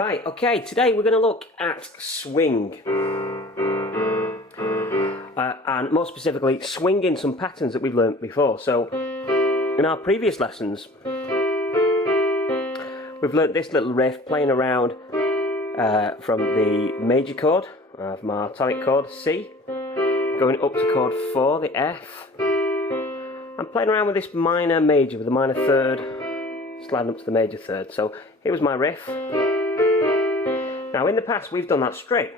Right, okay, today we're going to look at swing. And more specifically, swinging some patterns that we've learnt before. So, in our previous lessons, we've learnt this little riff playing around from the major chord, from our tonic chord, C, going up to chord 4, the F, and playing around with this minor major, with the minor third, sliding up to the major third. So, here was my riff. Now in the past we've done that straight.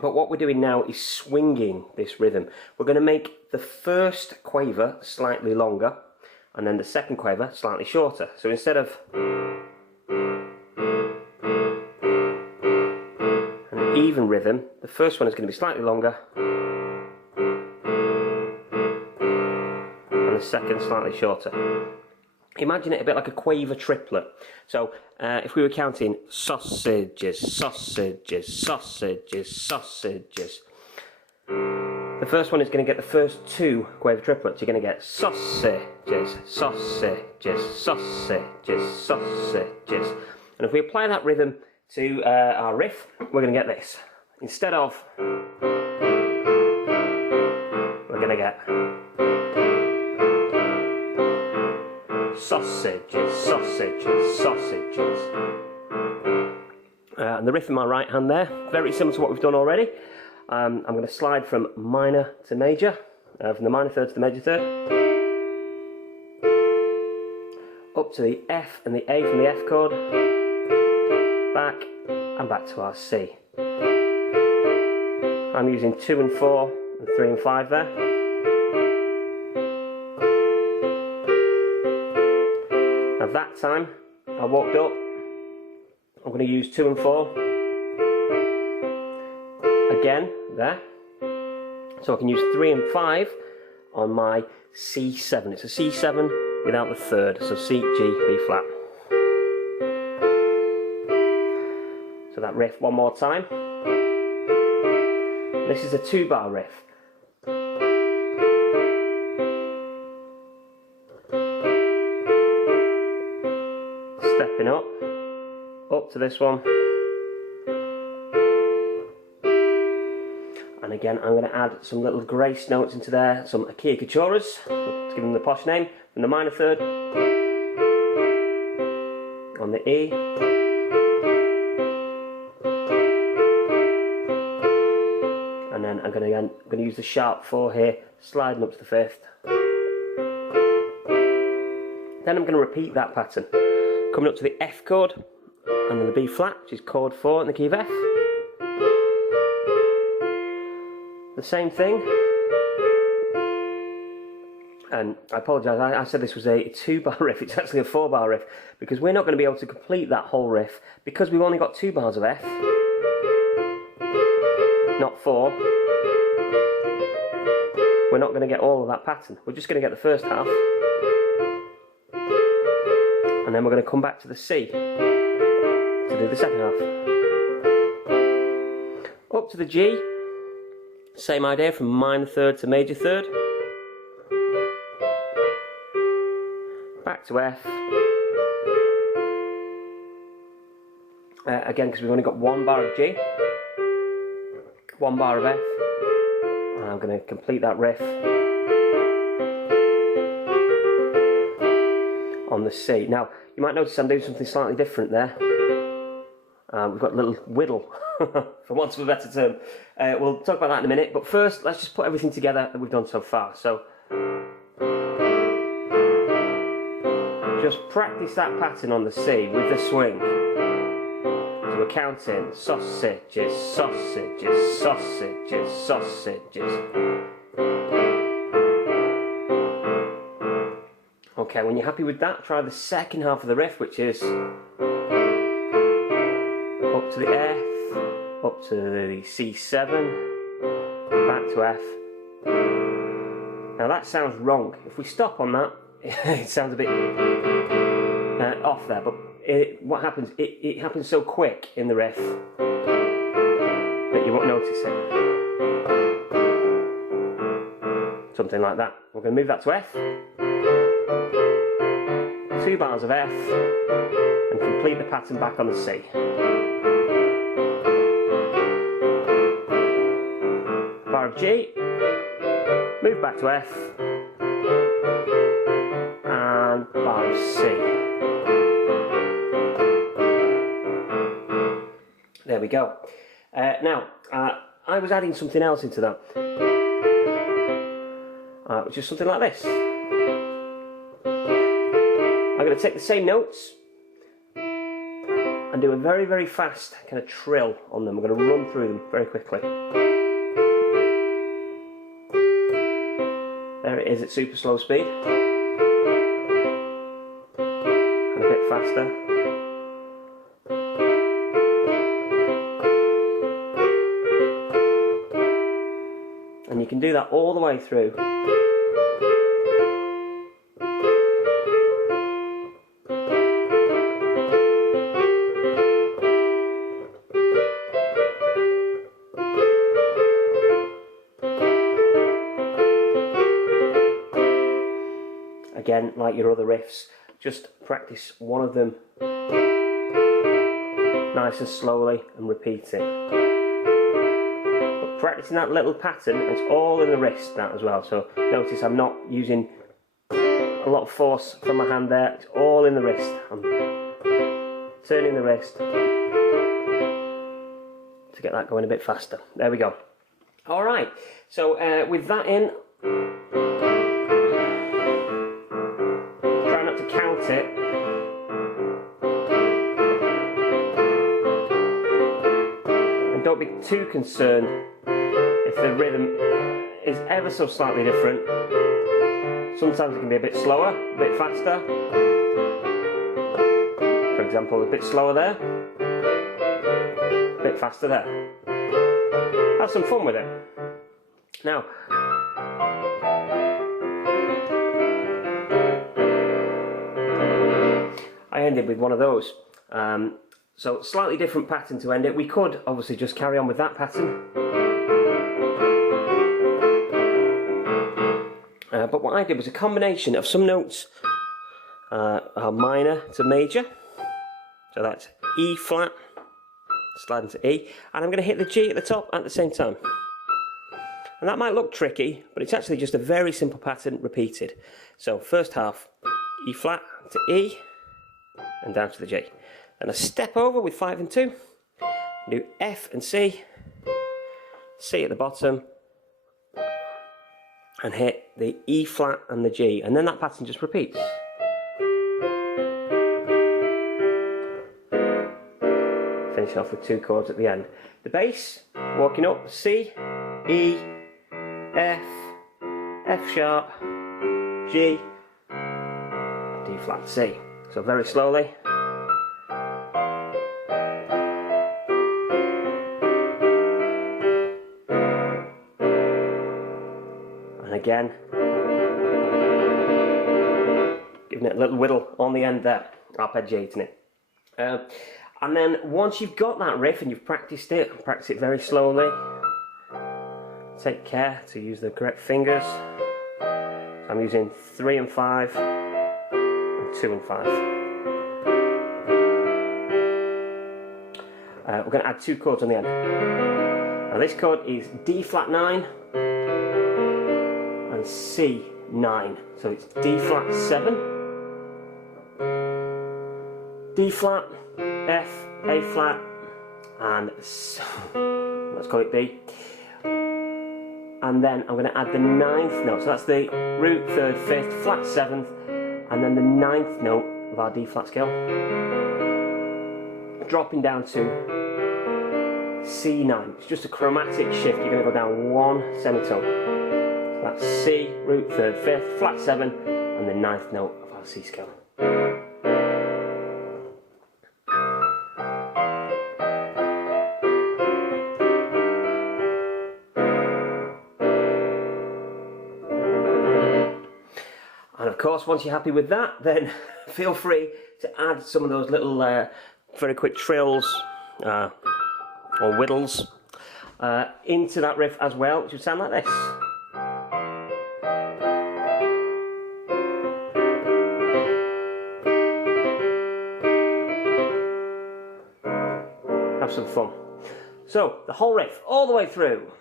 But what we're doing now is swinging this rhythm. We're going to make the first quaver slightly longer and then the second quaver slightly shorter. So instead of an even rhythm, the first one is going to be slightly longer and the second slightly shorter. Imagine it a bit like a quaver triplet. So if we were counting sausages, sausages, sausages, sausages, the first one is going to get the first two quaver triplets. You're going to get sausages, sausages, sausages, sausages. And if we apply that rhythm to our riff, we're going to get this. Instead of, we're going to get sausages, sausages, sausages. And the riff in my right hand there, very similar to what we've done already. I'm going to slide from minor to major, from the minor third to the major third, up to the F and the A from the F chord, back and back to our C. I'm using 2 and 4 and 3 and 5 there. Now that time I walked up, I'm going to use 2 and 4 again there, so I can use 3 and 5 on my C7. It's a C7 without the third, so C, G, B flat. So that riff one more time. This is a 2-bar riff. Stepping up to this one, and again I'm going to add some little grace notes into there, some Akiakachuras, to give them the posh name, from the minor third on the E, and then I'm going to use the sharp 4 here, sliding up to the 5th. Then I'm going to repeat that pattern, coming up to the F chord, and then the B flat, which is chord 4 in the key of F. The same thing. And I apologise, I said this was a 2-bar riff, it's actually a 4-bar riff, because we're not going to be able to complete that whole riff, because we've only got 2 bars of F, not 4. We're not going to get all of that pattern, we're just going to get the first half. And then we're going to come back to the C to do the second half. Up to the G, same idea, from minor third to major third. Back to F. Again, because we've only got 1 bar of G, 1 bar of F. And I'm going to complete that riff on the C. Now, you might notice I'm doing something slightly different there. We've got a little whittle, for want of a better term. We'll talk about that in a minute, but first let's just put everything together that we've done so far. So, just practice that pattern on the C with the swing. So we're counting sausages, sausages, sausages, sausages. Okay, when you're happy with that, try the second half of the riff, which is up to the F, up to the C7, back to F. Now that sounds wrong. If we stop on that, it sounds a bit off there, but what happens, it happens so quick in the riff that you won't notice it. Something like that. We're going to move that to F. 2 bars of F and complete the pattern back on the C. Bar of G, move back to F, and bar of C. There we go. Now, I was adding something else into that, which is something like this. I'm going to take the same notes and do a very, very fast kind of trill on them. I'm going to run through them very quickly. There it is at super slow speed. And a bit faster. And you can do that all the way through. Again, like your other riffs, just practice one of them nice and slowly and repeat it. But practicing that little pattern, it's all in the wrist, that as well. So notice I'm not using a lot of force from my hand there, it's all in the wrist. I'm turning the wrist to get that going a bit faster. There we go. Alright, so with that in, count it, and don't be too concerned if the rhythm is ever so slightly different. Sometimes it can be a bit slower, a bit faster. For example, a bit slower there, a bit faster there. Have some fun with it. Now, I ended with one of those, so slightly different pattern to end it. We could obviously just carry on with that pattern, but what I did was a combination of some notes are minor to major, so that's E flat, slide into E, and I'm going to hit the G at the top at the same time. And that might look tricky, but it's actually just a very simple pattern repeated. So first half, E flat to E, and down to the G. Then a step over with 5 and 2, do F and C, C at the bottom, and hit the E flat and the G, and then that pattern just repeats. Finish off with 2 chords at the end. The bass, walking up, C, E, F, F sharp, G, D flat, C. So very slowly. And again, giving it a little whittle on the end there, arpeggiating it. And then once you've got that riff and you've practiced it, practice it very slowly. Take care to use the correct fingers. I'm using 3 and 5. 2 and 5. We're going to add 2 chords on the end. Now this chord is D flat 9 and C 9. So it's D flat 7, D flat, F, A flat, and let's call it B. And then I'm going to add the 9th note. So that's the root, 3rd, 5th, flat 7th. And then the 9th note of our D flat scale, dropping down to C9. It's just a chromatic shift. You're going to go down 1 semitone. So that's C, root, 3rd, 5th, flat 7, and the 9th note of our C scale. And of course, once you're happy with that, then feel free to add some of those little very quick trills or whittles into that riff as well, which would sound like this. So, the whole riff, all the way through.